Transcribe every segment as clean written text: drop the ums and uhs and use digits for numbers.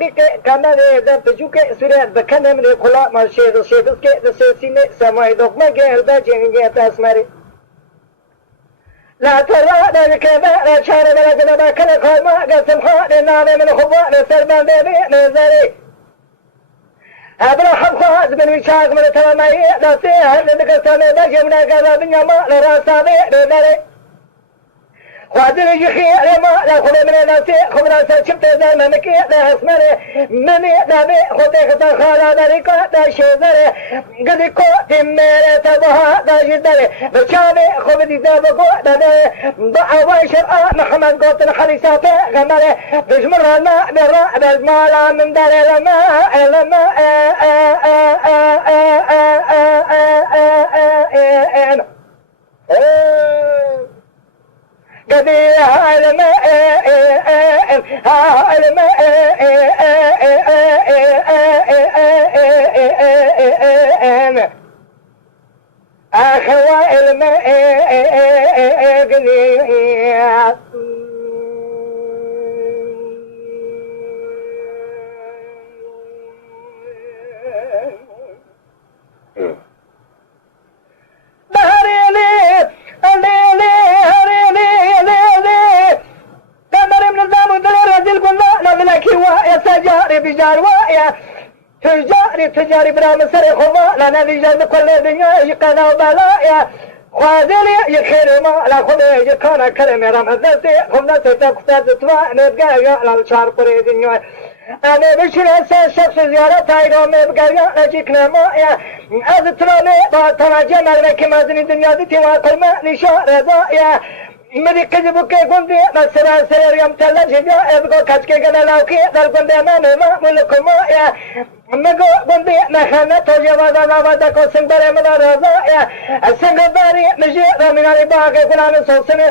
بك كما ذا تجوك سورة بكنا من الخلا ما شيء كي تسيسين سماي دوك ما جهل بجين جهت أسمري لا ترى ذلك لا شان ولا جنب كل خالما قسم خال نام من خباء سلمان بيبي نزاري أبلا حبخاز من وشاق من تمامي لا سيها لذلك سنة بجمنا كذا بنيا ما لراسا بيبي خاطر يخي ما لا خذ من الناس خبر شفت ذا منك لا اسمره من دابي خذ خذ خالا ذلك لا شذره قد كنت مر تبها ذا جدره بشامي خذ ذا بقو ذا ضعوا شرع محمد قلت خليسات غمره بجمرنا برا بالمال من دار لما قدي هالماء أخوة الماء قدي تجاري برا مصر خما لنا رجال كل الدنيا يقنا وبلايا خاذلي يخير ما لا خذ يكنا كلمة رمضان خمنا تتقطع توا نبقى على الشهر قريب الدنيا أنا بشر شخص زيارة تايرو نبقى نجيكنا ما يا أذترني بتراجع مالك ما زين الدنيا دي توا كل ما نشار رضايا मेरी कजबु के गुंडे मसरा से यम चला जिया एबको खच के गना लाउके दल गुंडे ना नेमा मुल्क मा या मगो गुंडे ना खाना तो जवादा वादा को संगरे मना रजा या संगदारी मुझे रमिनारी बागे गुलाम सोसने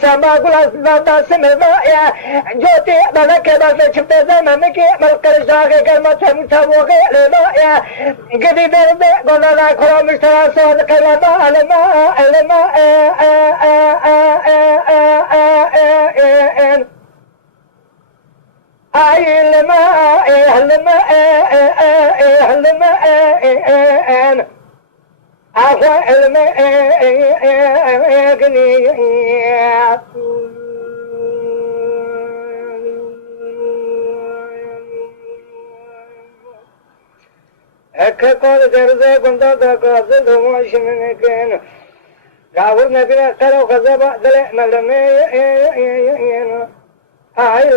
समा गुलाम दादा से मजा या जोते बना के बाद छुपते जमाने के मलकर जागे कर मथम थमो के लेना या गदी दर्द गोला ला खो मिस्टर सो कलमा अलमा अलमा Gawur nabina karo kazaba dale malame ay